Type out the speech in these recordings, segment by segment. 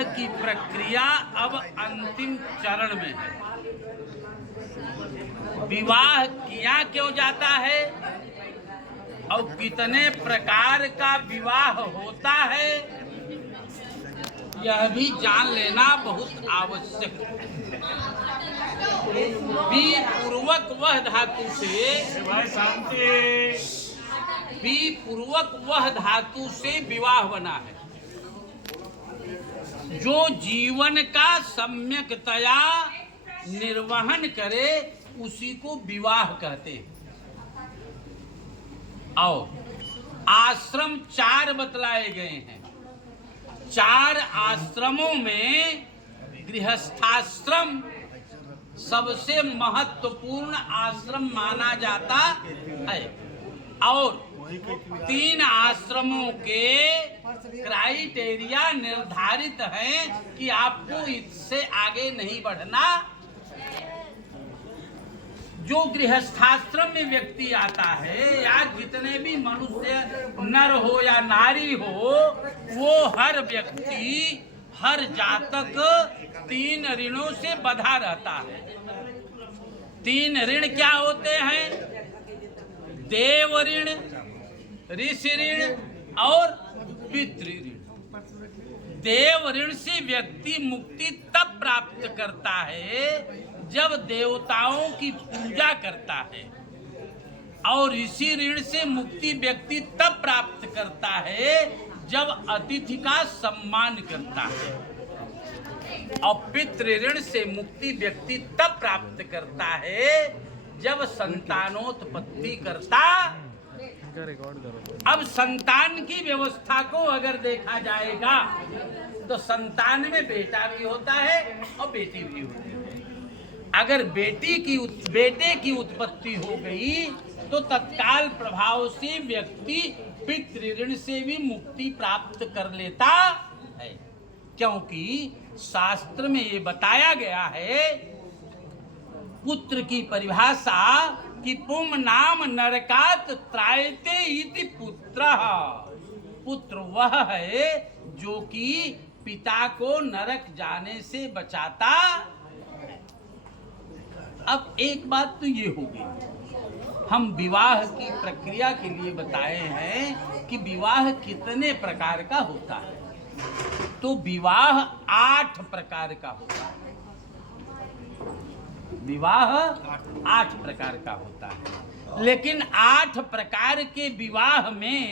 विवाह की प्रक्रिया अब अंतिम चरण में है। विवाह किया क्यों जाता है और कितने प्रकार का विवाह होता है, यह भी जान लेना बहुत आवश्यक है। बी पूर्वक वह धातु से विवाह बना है जो जीवन का सम्यकतया निर्वहन करे, उसी को विवाह कहते हैं। और आश्रम 4 बतलाए गए हैं। 4 आश्रमों में गृहस्थाश्रम सबसे महत्वपूर्ण आश्रम माना जाता है और 3 आश्रमों के क्राइटेरिया निर्धारित हैं कि आपको इससे आगे नहीं बढ़ना। जो गृहस्थाश्रम में व्यक्ति आता है या जितने भी मनुष्य नर हो या नारी हो, वो हर व्यक्ति हर जातक 3 ऋणों से बंधा रहता है। 3 ऋण क्या होते हैं? देव ऋण, ऋषि ऋण और पितृ ऋण। देव ऋण से व्यक्ति मुक्ति तब प्राप्त करता है जब देवताओं की पूजा करता है, और ऋषि ऋण से मुक्ति व्यक्ति तब प्राप्त करता है जब अतिथि का सम्मान करता है, और पितृ ऋण से मुक्ति व्यक्ति तब प्राप्त करता है जब संतानोत्पत्ति करता। अब संतान की व्यवस्था को अगर देखा जाएगा तो संतान में बेटा भी होता है और बेटी भी होती है। अगर बेटे की उत्पत्ति हो गई तो तत्काल प्रभाव से व्यक्ति पितृ ऋण से भी मुक्ति प्राप्त कर लेता है, क्योंकि शास्त्र में ये बताया गया है पुत्र की परिभाषा कि पुम नाम नरकात त्रायते इति पुत्रः। पुत्र वह है जो कि पिता को नरक जाने से बचाता। अब एक बात तो ये होगी, हम विवाह की प्रक्रिया के लिए बताए हैं कि विवाह कितने प्रकार का होता है। तो विवाह 8 प्रकार का होता है। विवाह 8 प्रकार का होता है, लेकिन 8 प्रकार के विवाह में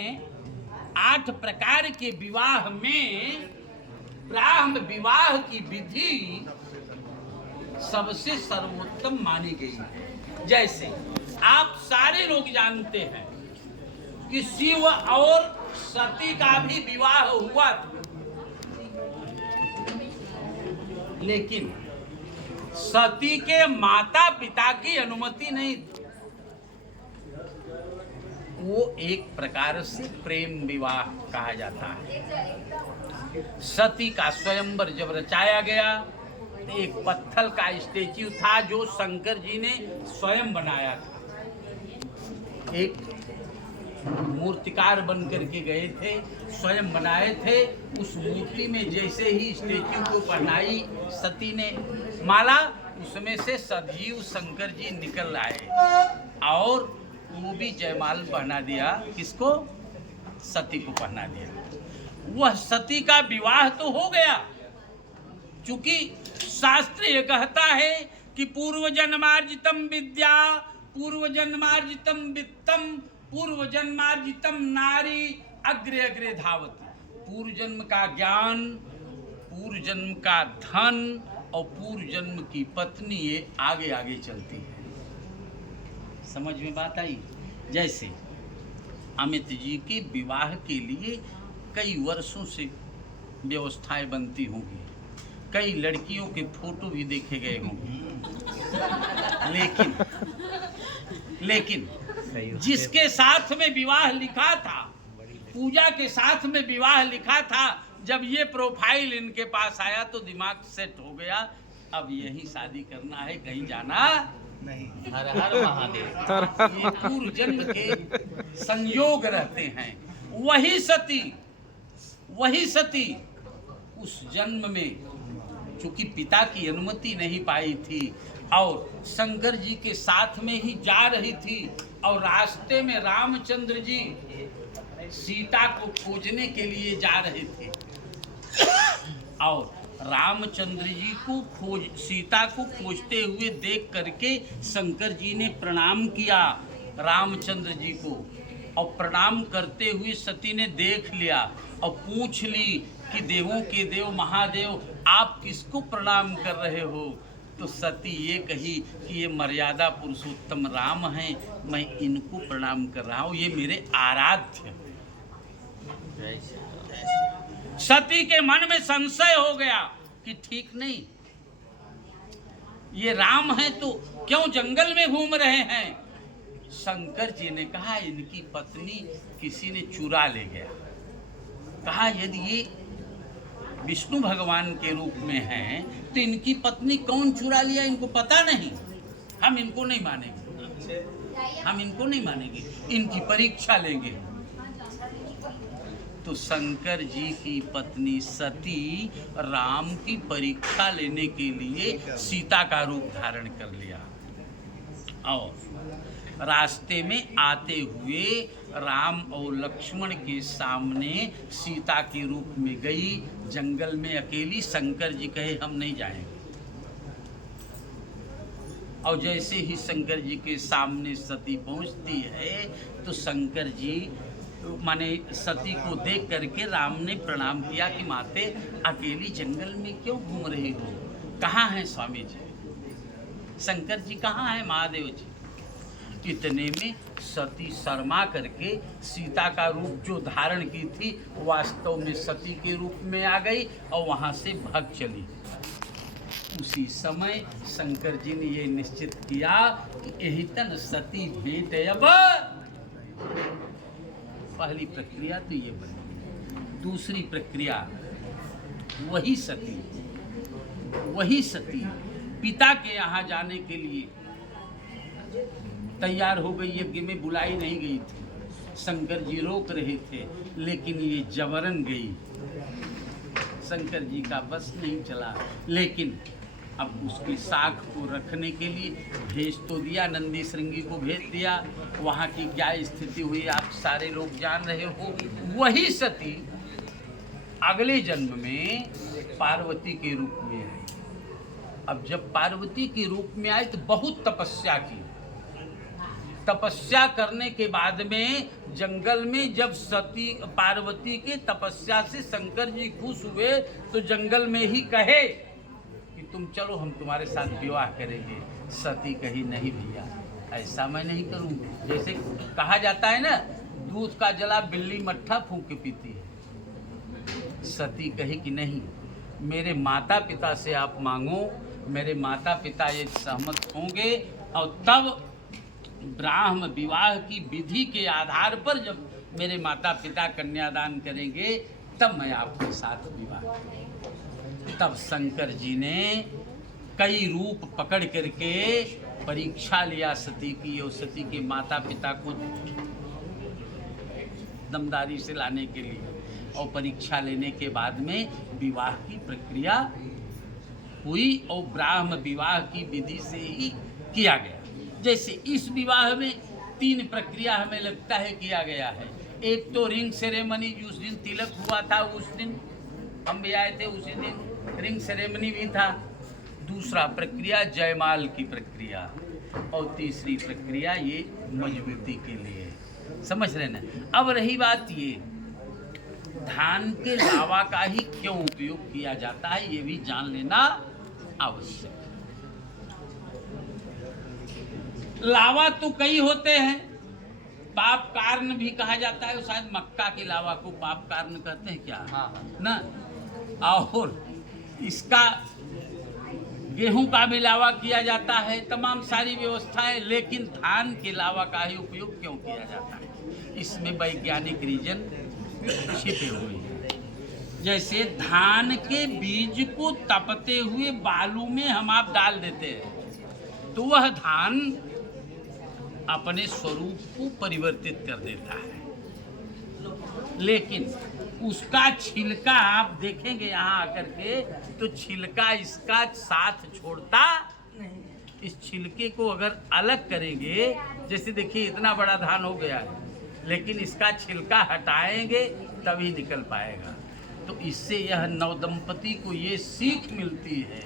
ब्राह्म विवाह की विधि सबसे सर्वोत्तम मानी गई है। जैसे आप सारे लोग जानते हैं कि शिव और सती का भी विवाह हुआ था, लेकिन सती के माता पिता की अनुमति नहीं थी। वो एक प्रकार से प्रेम विवाह कहा जाता है। सती का स्वयंवर जब रचाया गया, एक पत्थर का स्टेच्यू था जो शंकर जी ने स्वयं बनाया था। एक मूर्तिकार बन करके गए थे, स्वयं बनाए थे। उस मूर्ति में जैसे ही स्टेच्यू को पहनाई सती ने माला, उसमें से सजीव शंकर जी निकल आए और वो भी जयमाल पहना दिया। किसको? सती को पहना दिया। वह सती का विवाह तो हो गया, चूंकि शास्त्र ये कहता है कि पूर्व जन्मार्जितम विद्या, पूर्व जन्मार्जितम वित्तम, पूर्व जन्मार्जितम नारी अग्रे अग्रे धावती। पूर्व जन्म का ज्ञान, पूर्व जन्म का धन और पूर्व जन्म की पत्नी, ये आगे आगे चलती है। समझ में बात आई? जैसे अमित जी के विवाह के लिए कई वर्षों से व्यवस्थाएं बनती होंगी, कई लड़कियों के फोटो भी देखे गए होंगे, लेकिन जिसके साथ में विवाह लिखा था, पूजा के साथ में विवाह लिखा था, जब ये प्रोफाइल इनके पास आया तो दिमाग सेट हो गया, अब यही शादी करना है, कहीं जाना नहीं। हर हर महादेव। ये पूर्व जन्म के संयोग रहते हैं। वही सती उस जन्म में चूंकि पिता की अनुमति नहीं पाई थी और शंकर जी के साथ में ही जा रही थी और रास्ते में रामचंद्र जी सीता को खोजने के लिए जा रहे थे और रामचंद्र जी को सीता को खोजते हुए देख करके शंकर जी ने प्रणाम किया रामचंद्र जी को और प्रणाम करते हुए सती ने देख लिया और पूछ ली कि देवों के देव महादेव आप किसको प्रणाम कर रहे हो। तो सती ये कही कि ये मर्यादा पुरुषोत्तम राम हैं, मैं इनको प्रणाम कर रहा हूँ, ये मेरे आराध्य हैं। सती के मन में संशय हो गया कि ठीक नहीं, ये राम हैं तो क्यों जंगल में घूम रहे हैं। शंकर जी ने कहा इनकी पत्नी किसी ने चुरा ले गया। कहा यदि ये विष्णु भगवान के रूप में हैं तो इनकी पत्नी कौन चुरा लिया इनको पता नहीं, हम इनको नहीं मानेंगे, हम इनको नहीं मानेंगे, इनकी परीक्षा लेंगे। तो शंकर जी की पत्नी सती राम की परीक्षा लेने के लिए सीता का रूप धारण कर लिया और रास्ते में आते हुए राम और लक्ष्मण के सामने सीता के रूप में गई, जंगल में अकेली। शंकर जी कहे हम नहीं जाएंगे और जैसे ही शंकर जी के सामने सती पहुंचती है तो शंकर जी माने सती को देख करके राम ने प्रणाम किया कि माते अकेली जंगल में क्यों घूम रही हो, कहाँ हैं स्वामी जी, शंकर जी कहाँ हैं महादेव जी। इतने में सती शर्मा करके सीता का रूप जो धारण की थी वास्तव में सती के रूप में आ गई और वहां से भाग चली। उसी समय शंकर जी ने ये निश्चित किया कि यही तन सती भेंट अब। पहली प्रक्रिया तो ये बनी। दूसरी प्रक्रिया वही सती पिता के यहाँ जाने के लिए तैयार हो गई। यज्ञ में बुलाई नहीं गई थी, शंकर जी रोक रहे थे, लेकिन ये जबरन गई। शंकर जी का बस नहीं चला, लेकिन अब उसकी साख को रखने के लिए भेज तो दिया, नंदी श्रृंगी को भेज दिया। वहाँ की क्या स्थिति हुई आप सारे लोग जान रहे हो। वही सती अगले जन्म में पार्वती के रूप में आई। अब जब पार्वती के रूप में आई तो बहुत तपस्या की। तपस्या करने के बाद में जंगल में जब सती पार्वती के तपस्या से शंकर जी खुश हुए तो जंगल में ही कहे कि तुम चलो हम तुम्हारे साथ विवाह करेंगे। सती कही नहीं भैया ऐसा मैं नहीं करूँगी। जैसे कहा जाता है ना दूध का जला बिल्ली मट्ठा फूंक के पीती है। सती कही कि नहीं, मेरे माता पिता से आप मांगो, मेरे माता पिता ये सहमत होंगे और तब ब्राह्म विवाह की विधि के आधार पर जब मेरे माता पिता कन्यादान करेंगे तब मैं आपके साथ विवाह करूँगा। तब शंकर जी ने कई रूप पकड़ करके परीक्षा लिया सती की और सती के माता पिता को दमदारी से लाने के लिए, और परीक्षा लेने के बाद में विवाह की प्रक्रिया हुई और ब्राह्म विवाह की विधि से ही किया गया। जैसे इस विवाह में 3 प्रक्रिया हमें लगता है किया गया है। एक तो रिंग सेरेमनी, जिस दिन तिलक हुआ था उस दिन हम भी आए थे, उसी दिन रिंग सेरेमनी भी था। दूसरा प्रक्रिया जयमाल की प्रक्रिया और तीसरी प्रक्रिया ये मजबूती के लिए। समझ रहे ना। अब रही बात ये धान के लावा का ही क्यों उपयोग किया जाता है ये भी जान लेना आवश्यक। लावा तो कई होते हैं, पाप कारण भी कहा जाता है, शायद मक्का के लावा को पाप कारण कहते हैं क्या? ना। और इसका गेहूं का भी लावा किया जाता है, तमाम सारी व्यवस्थाएं, लेकिन धान के लावा का ही उपयोग क्यों किया जाता है इसमें वैज्ञानिक रीजन छिपे हुए हैं। जैसे धान के बीज को तपते हुए बालू में हम आप डाल देते हैं तो वह धान अपने स्वरूप को परिवर्तित कर देता है, लेकिन उसका छिलका आप देखेंगे यहाँ आकर के, तो छिलका इसका साथ छोड़ता नहीं। इस छिलके को अगर अलग करेंगे, जैसे देखिए इतना बड़ा धान हो गया है, लेकिन इसका छिलका हटाएंगे तभी निकल पाएगा। तो इससे यह नवदंपति को ये सीख मिलती है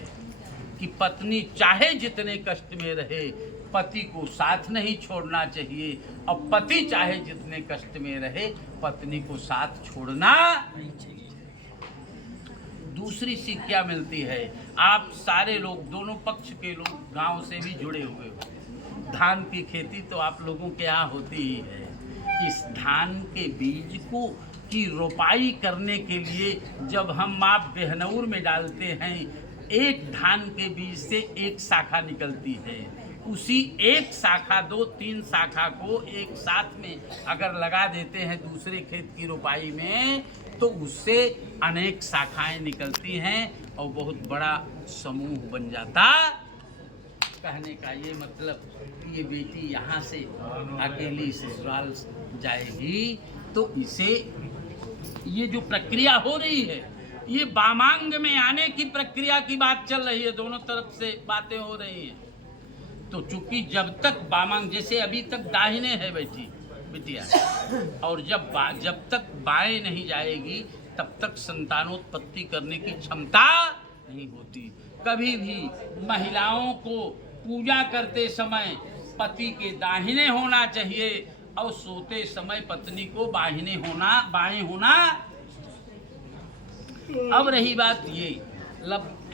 कि पत्नी चाहे जितने कष्ट में रहे, पति को साथ नहीं छोड़ना चाहिए, और पति चाहे जितने कष्ट में रहे, पत्नी को साथ छोड़ना नहीं चाहिए। दूसरी सीख क्या मिलती है, आप सारे लोग, दोनों पक्ष के लोग गांव से भी जुड़े हुए हो। धान की खेती तो आप लोगों के यहाँ होती ही है। इस धान के बीज को की रोपाई करने के लिए जब हम आप बेहनौर में डालते हैं, एक धान के बीज से एक शाखा निकलती है। उसी एक शाखा, 2-3 शाखा को एक साथ में अगर लगा देते हैं दूसरे खेत की रोपाई में, तो उससे अनेक शाखाएं निकलती हैं और बहुत बड़ा समूह बन जाता। कहने का ये मतलब, ये बेटी यहाँ से अकेली ससुराल जाएगी, तो इसे ये जो प्रक्रिया हो रही है, ये वामांग में आने की प्रक्रिया की बात चल रही है, दोनों तरफ से बातें हो रही हैं। तो चूंकि जब तक वामांग, जैसे अभी तक दाहिने है बिटिया, और जब तक बाएं नहीं जाएगी तब तक संतानोत्पत्ति करने की क्षमता नहीं होती। कभी भी महिलाओं को पूजा करते समय पति के दाहिने होना चाहिए, और सोते समय पत्नी को बाएं होना। अब रही बात ये,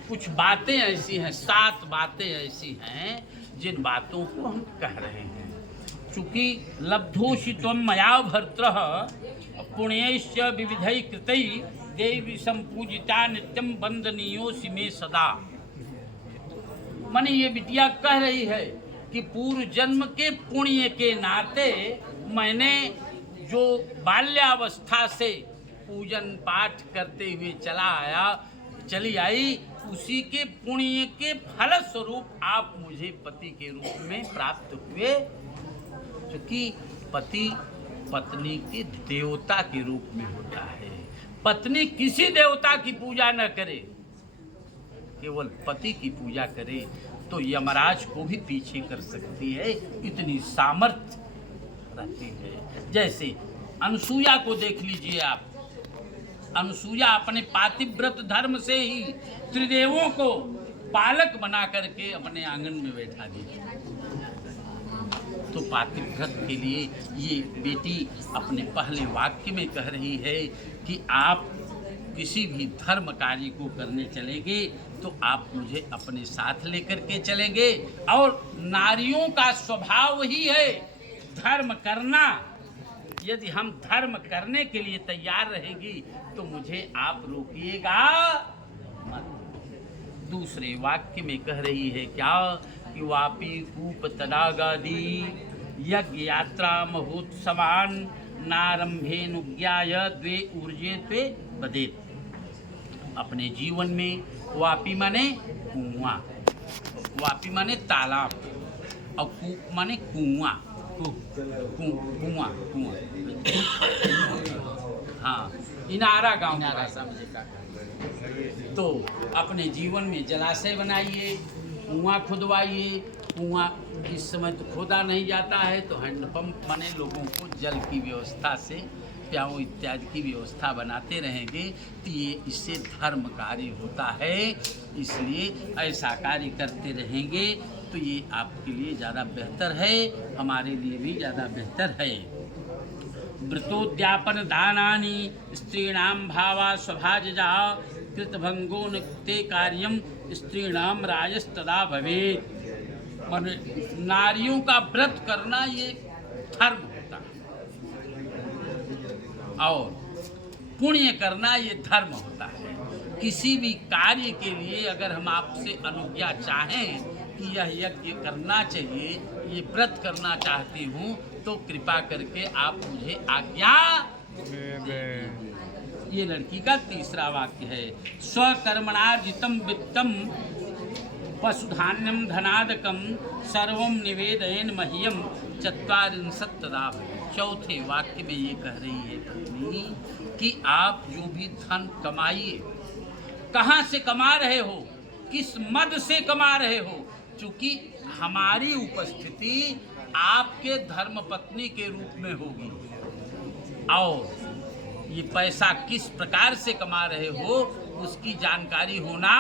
कुछ बातें ऐसी हैं, 7 बातें ऐसी हैं जिन बातों को हम कह रहे हैं। चूंकि लब्धोषित्वं मया भर्तृ पुण्यैश्च विविधैः कृतैः देवी संपूजिता नित्यं वंदनीयोऽसि मे सदा। माने ये बिटिया कह रही है कि पूर्व जन्म के पुण्य के नाते मैंने जो बाल्यावस्था से पूजन पाठ करते हुए चली आई, उसी के पुण्य के फल स्वरूप आप मुझे पति के रूप में प्राप्त हुए। क्योंकि पति पत्नी के देवता के रूप में होता है। पत्नी किसी देवता की पूजा न करे, केवल पति की पूजा करे तो यमराज को भी पीछे कर सकती है, इतनी सामर्थ्य रहती है। जैसे अनुसूया को देख लीजिए आप। अनुसूया अपने पातिव्रत धर्म से ही त्रिदेवों को पालक बना करके अपने आंगन में बैठा दी। तो पातिव्रत के लिए ये बेटी अपने पहले वाक्य में कह रही है कि आप किसी भी धर्म कार्य को करने चलेंगे तो आप मुझे अपने साथ लेकर के चलेंगे। और नारियों का स्वभाव ही है धर्म करना। यदि हम धर्म करने के लिए तैयार रहेंगी तो मुझे आप रोकिएगा मत। दूसरे वाक्य में कह रही है क्या कि वापी कूप तडागादि यज्ञ यात्रा महोत्सवान नारंभेनुज्ञाय द्वे ऊर्जे त्वे बदेत। अपने जीवन में वापी माने कुआं, वापी माने तालाब, और कूप माने कुआं, कुआं। हाँ, इनारा गांव की भाषा में। तो अपने जीवन में जलाशय बनाइए, कुआं खुदवाइए। कुआं इस समय तो खोदा नहीं जाता है, तो हैंडपंप माने लोगों को जल की व्यवस्था से प्याऊ इत्यादि की व्यवस्था बनाते रहेंगे तो ये इससे धर्म कार्य होता है। इसलिए ऐसा कार्य करते रहेंगे तो ये आपके लिए ज़्यादा बेहतर है, हमारे लिए भी ज़्यादा बेहतर है। व्रतोद्यापन दानानि स्त्रीणां भावा स्वभाजजा कृतभंगो न ते कार्यम स्त्रीणां राजस्तदा भवेत्। माने नारियों का व्रत करना ये धर्म होता है, और पुण्य करना ये धर्म होता है। किसी भी कार्य के लिए अगर हम आपसे अनुज्ञा चाहें कि यह यज्ञ करना चाहिए, ये व्रत करना चाहती हूँ, तो कृपा करके आप मुझे आज्ञा। ये लड़की का तीसरा वाक्य है। स्वकर्मणार्जितम वित्तम वसुधान्यम धनादकम सर्वं निवेदयेन मह्यम 40 तदा भवेत्। चौथे वाक्य में ये कह रही है पत्नी कि आप जो भी धन कमाइए, कहाँ से कमा रहे हो, किस मद से कमा रहे हो, चूंकि हमारी उपस्थिति आपके धर्मपत्नी के रूप में होगी और ये पैसा किस प्रकार से कमा रहे हो उसकी जानकारी होना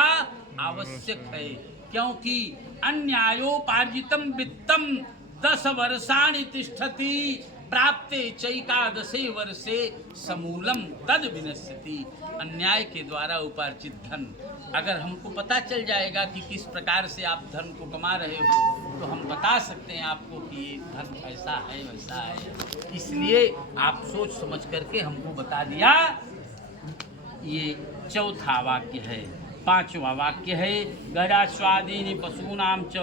आवश्यक है, क्योंकि अन्यायोपार्जितम वित्तम 10 वर्षाणि तिष्ठति प्राप्ते चैकादशे वर्षे समूलम तद विनश्यति। अन्याय के द्वारा उपार्जित धन अगर हमको पता चल जाएगा कि किस प्रकार से आप धन को कमा रहे हो तो हम बता सकते हैं आपको कि ये धन ऐसा है वैसा है। इसलिए आप सोच समझ करके हमको बता दिया। ये चौथा वाक्य है। पांचवा वाक्य है गजास्वादीनि पशूनां च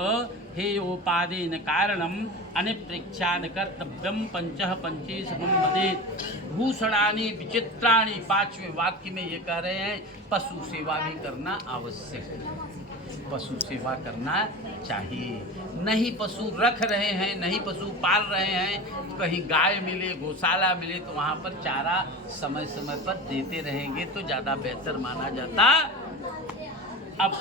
हेयोपादेन कारणम अनिप्रेक्षान कर्तव्यम पंचः पंचेश वदेत भूषणानि विचित्राणि। पांचवें वाक्य में ये कह रहे हैं पशु सेवा भी करना आवश्यक है, पशु सेवा करना चाहिए। नहीं पशु रख रहे हैं, नहीं पशु पाल रहे हैं, तो कहीं गाय मिले, गौशाला मिले तो वहाँ पर चारा समय समय पर देते रहेंगे तो ज़्यादा बेहतर माना जाता। अब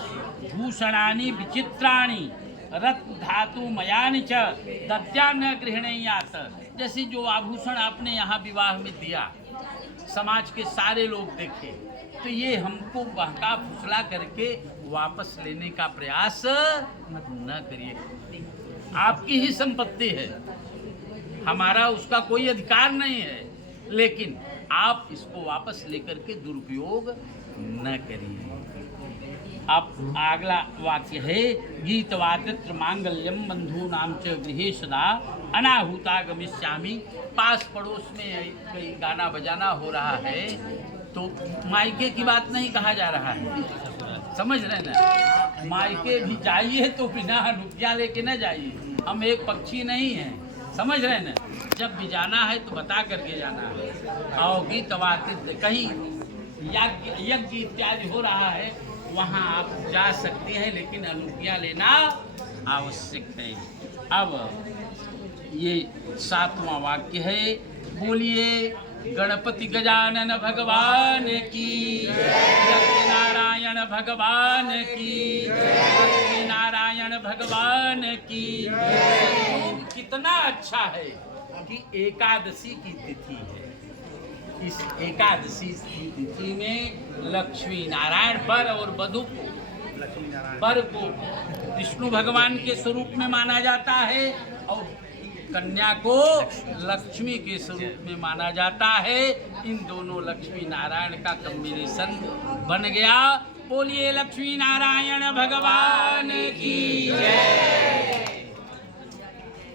भूषणानि विचित्राणि रत धातु मयानि च दत्यान्न गृहणीयात। जैसे जो आभूषण आपने यहाँ विवाह में दिया, समाज के सारे लोग देखे तो ये हमको बहका फुसला करके वापस लेने का प्रयास न करिए। आपकी ही संपत्ति है, हमारा उसका कोई अधिकार नहीं है, लेकिन आप इसको वापस लेकर के दुरुपयोग न करिए। अब अगला वाक्य है गीतवादित्र मांगल्यम बंधूनां च गृहे सदा अनाहुता गमिष्यामि। पास पड़ोस में कहीं गाना बजाना हो रहा है तो मायके की बात नहीं कहा जा रहा है, समझ रहे ना। मायके भी जाइए तो बिना अनुज्ञा लेके न जाइए, हम एक पक्षी नहीं हैं, समझ रहे ना। जब भी जाना है तो बता करके जाना है। और गीतवादित्र कहीं यज्ञ इत्यादि हो रहा है वहाँ आप जा सकते हैं, लेकिन अनुज्ञा लेना आवश्यक है। अब ये सातवां वाक्य है बोलिए गणपति गजानन भगवान की, लक्ष्मी नारायण भगवान की, लक्ष्मी नारायण भगवान की। कितना अच्छा है कि एकादशी की तिथि है। इस एकादशी की तिथि में लक्ष्मी नारायण वर और वधू को, वर को विष्णु भगवान के स्वरूप में माना जाता है और कन्या को लक्ष्मी के स्वरूप में माना जाता है। इन दोनों लक्ष्मी नारायण का कॉम्बिनेशन बन गया। बोलिए लक्ष्मी नारायण भगवान की जय।